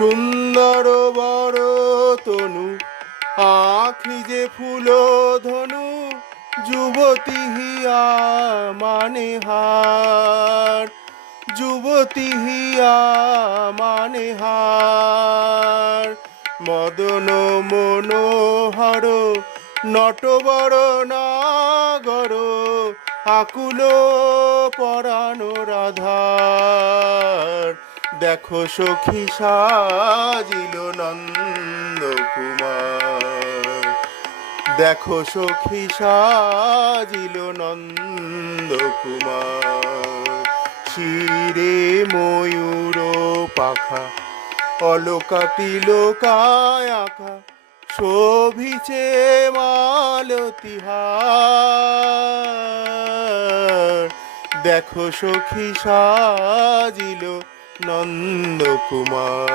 সুন্দর বড় তনু, আখি যে ফুল ধনু, যুবতী হিয়া মানে হার, যুবতী হিয়া মানে হার। মদন মনোহর নটবর নাগর, আকুল পরাণ রাধার। দেখো সখী সাজিল নন্দ কুমার, দেখো সখী সাজিল নন্দ কুমার। শিরে ময়ূর পাখা, অলকা তিলকায় আঁকা, শোভিছে মালতিহার। দেখো সখী সাজিল নন্দ কুমার।